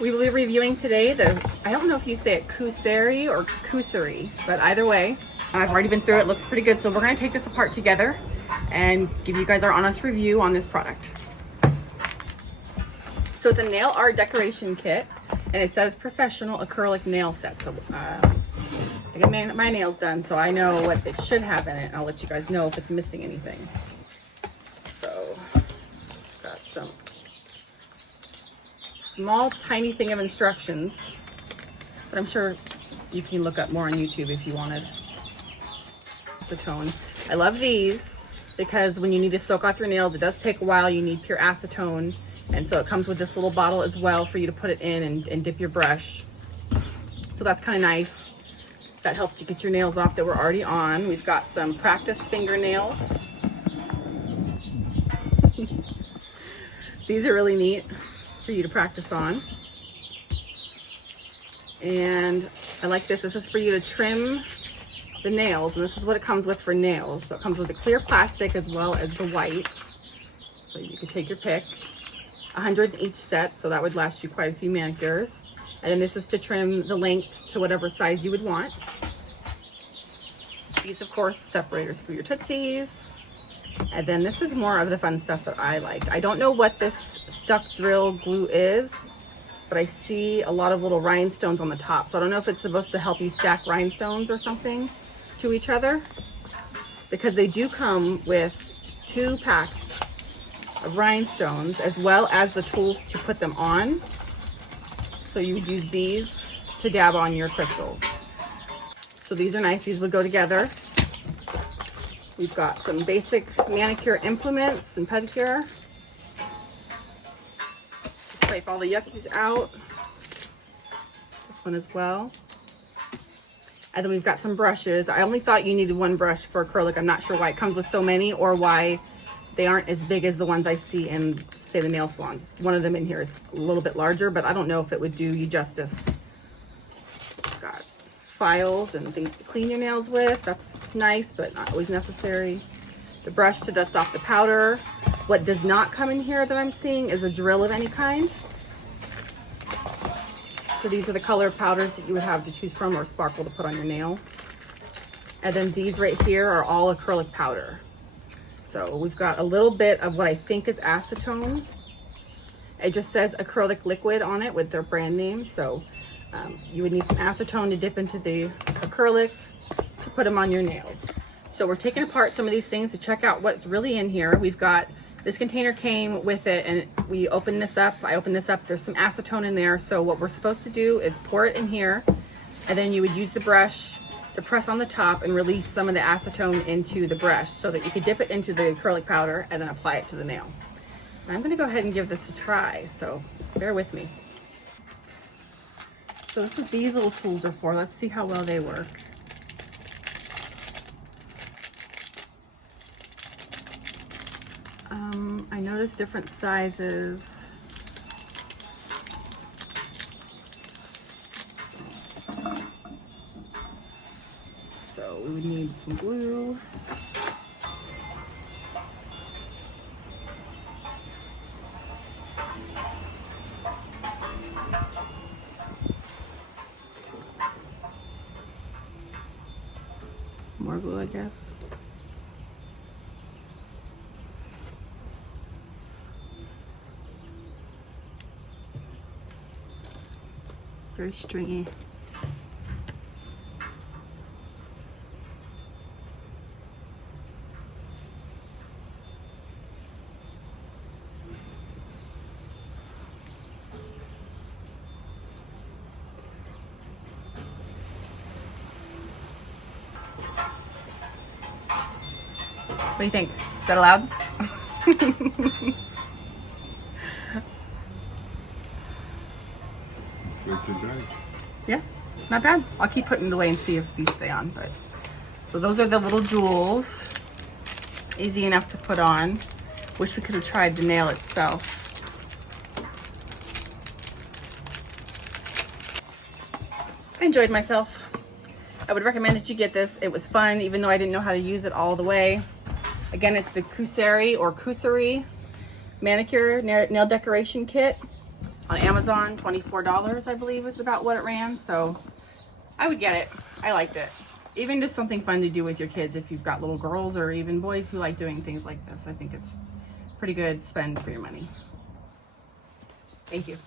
We will be reviewing today I don't know if you say it Cooserry or Cooserry, but either way, I've already been through it. It looks pretty good. So we're going to take this apart together and give you guys our honest review on this product. So it's a nail art decoration kit, and it says professional acrylic nail set. So I got my nails done, so I know what it should have in it, and I'll let you guys know if it's missing anything. So got some small tiny thing of instructions, but I'm sure you can look up more on YouTube if you wanted. Acetone. I love these because when you need to soak off your nails, it does take a while. You need pure acetone, and so it comes with this little bottle as well for you to put it in and dip your brush. So that's kind of nice. That helps you get your nails off that were already on. We've got some practice fingernails. These are really neat for you to practice on. And I like this. This is for you to trim the nails, and this is what it comes with for nails. So it comes with a clear plastic as well as the white. So you can take your pick. 100 in each set, so that would last you quite a few manicures. And then this is to trim the length to whatever size you would want. These, of course, separators for your tootsies. And then this is more of the fun stuff that I like. I don't know what this stuck drill glue is, but I see a lot of little rhinestones on the top. So I don't know if it's supposed to help you stack rhinestones or something to each other, because they do come with 2 packs of rhinestones as well as the tools to put them on. So you would use these to dab on your crystals. So these are nice. These would go together. We've got some basic manicure implements and pedicure. Just wipe all the yuckies out. This one as well. And then we've got some brushes. I only thought you needed 1 brush for acrylic. I'm not sure why it comes with so many, or why they aren't as big as the ones I see in, say, the nail salons. One of them in here is a little bit larger, but I don't know if it would do you justice. We've got files and things to clean your nails with. That's nice, but not always necessary. The brush to dust off the powder. What does not come in here that I'm seeing is a drill of any kind. So these are the color powders that you would have to choose from, or sparkle to put on your nail. And then these right here are all acrylic powder. So we've got a little bit of what I think is acetone. It just says acrylic liquid on it with their brand name. So you would need some acetone to dip into the acrylic to put them on your nails. So we're taking apart some of these things to check out what's really in here. We've got, this container came with it, and we opened this up. I opened this up. There's some acetone in there. So what we're supposed to do is pour it in here, and then you would use the brush to press on the top and release some of the acetone into the brush so that you could dip it into the acrylic powder and then apply it to the nail. And I'm going to go ahead and give this a try, so bear with me. So that's what these little tools are for. Let's see how well they work. I noticed different sizes. So we would need some glue. More glue, I guess. Very stringy. What do you think? Is that allowed? Yeah, not bad. I'll keep putting it away and see if these stay on. But so those are the little jewels. Easy enough to put on. Wish we could have tried the nail itself. I enjoyed myself. I would recommend that you get this. It was fun, even though I didn't know how to use it all the way. Again, it's the Cooserry manicure nail decoration kit on Amazon. $24, I believe, is about what it ran. So I would get it. I liked it. Even just something fun to do with your kids if you've got little girls or even boys who like doing things like this. I think it's pretty good spend for your money. Thank you.